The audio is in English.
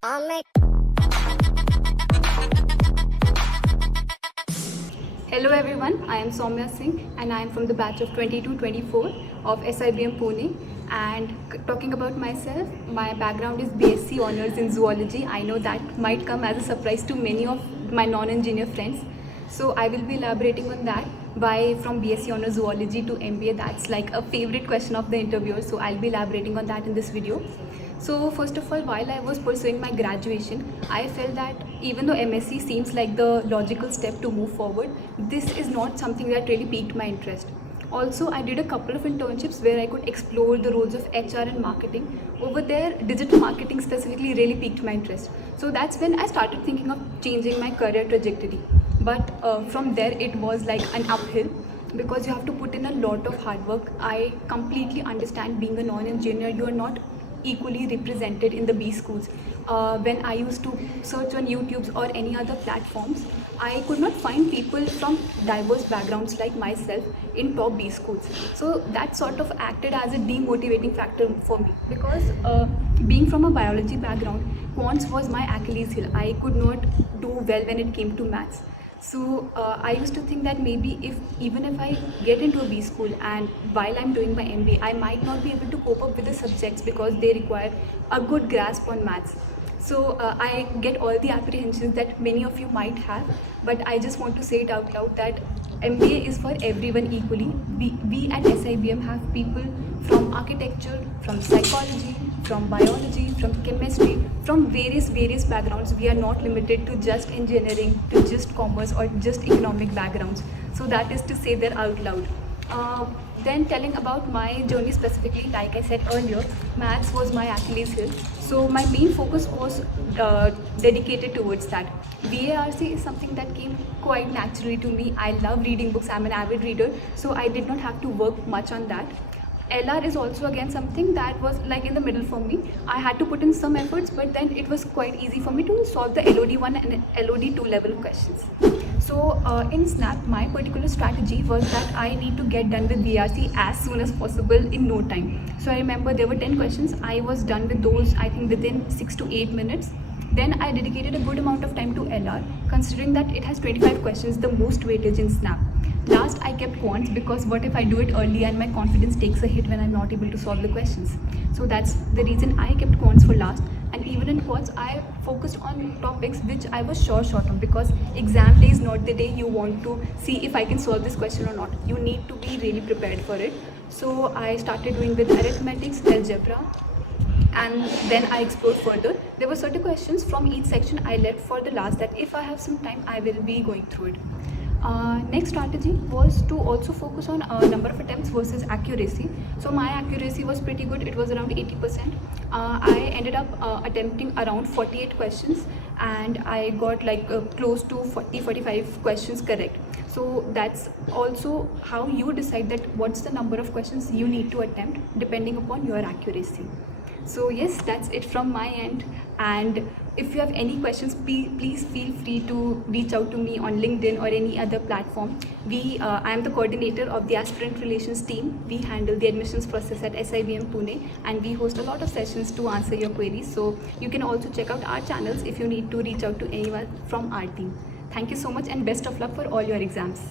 Hello everyone, I am Somya Singh and I am from the batch of 22-24 of SIBM Pune. And talking about myself, my background is BSc Honours in Zoology. I know that might come as a surprise to many of my non-engineer friends. So I will be elaborating on that. Why from BSc Honours Zoology to MBA, that's like a favorite question of the interviewer. So I'll be elaborating on that in this video. So first of all, while I was pursuing my graduation, I felt that even though MSc seems like the logical step to move forward, this is not something that really piqued my interest. Also, I did a couple of internships where I could explore the roles of HR and marketing. Over there, digital marketing specifically really piqued my interest. So that's when I started thinking of changing my career trajectory. But from there, it was like an uphill because you have to put in a lot of hard work. I completely understand being a non-engineer, you are not equally represented in the B schools. When I used to search on YouTube or any other platforms, I could not find people from diverse backgrounds like myself in top B schools. So that sort of acted as a demotivating factor for me because being from a biology background, quants was my Achilles heel. I could not do well when it came to maths. So I used to think that maybe even if I get into a B school and while I'm doing my MBA, I might not be able to cope up with the subjects because they require a good grasp on maths. So I get all the apprehensions that many of you might have, but I just want to say it out loud that MBA is for everyone equally. We at SIBM have people from architecture, from psychology, from biology, from chemistry, from various backgrounds. We are not limited to just engineering, to just commerce or just economic backgrounds. So that is to say that out loud. Then telling about my journey specifically, like I said earlier, maths was my Achilles heel. So my main focus was dedicated towards that. BARC is something that came quite naturally to me. I love reading books, I'm an avid reader, so I did not have to work much on that. LR is also again something that was like in the middle for me. I had to put in some efforts, but then it was quite easy for me to solve the LOD1 and LOD2 level questions. So in SNAP, my particular strategy was that I need to get done with BRC as soon as possible in no time. So I remember there were 10 questions. I was done with those, I think, within 6 to 8 minutes. Then I dedicated a good amount of time to LR, considering that it has 25 questions, the most weightage in SNAP. Last, I kept quants because what if I do it early and my confidence takes a hit when I'm not able to solve the questions. So that's the reason I kept quants for last. And even in quants, I focused on topics which I was short on because exam day is not the day you want to see if I can solve this question or not. You need to be really prepared for it. So I started doing with arithmetics, algebra, and then I explored further. There were certain questions from each section I left for the last that if I have some time, I will be going through it. Next strategy was to also focus on number of attempts versus accuracy. So my accuracy was pretty good, it was around 80%. I ended up attempting around 48 questions and I got like close to 40-45 questions correct. So that's also how you decide that what's the number of questions you need to attempt depending upon your accuracy. So yes, that's it from my end, and if you have any questions, please feel free to reach out to me on LinkedIn or any other platform. I am the coordinator of the aspirant relations team. We handle the admissions process at SIBM Pune and we host a lot of sessions to answer your queries. So you can also check out our channels if you need to reach out to anyone from our team. Thank you so much and best of luck for all your exams.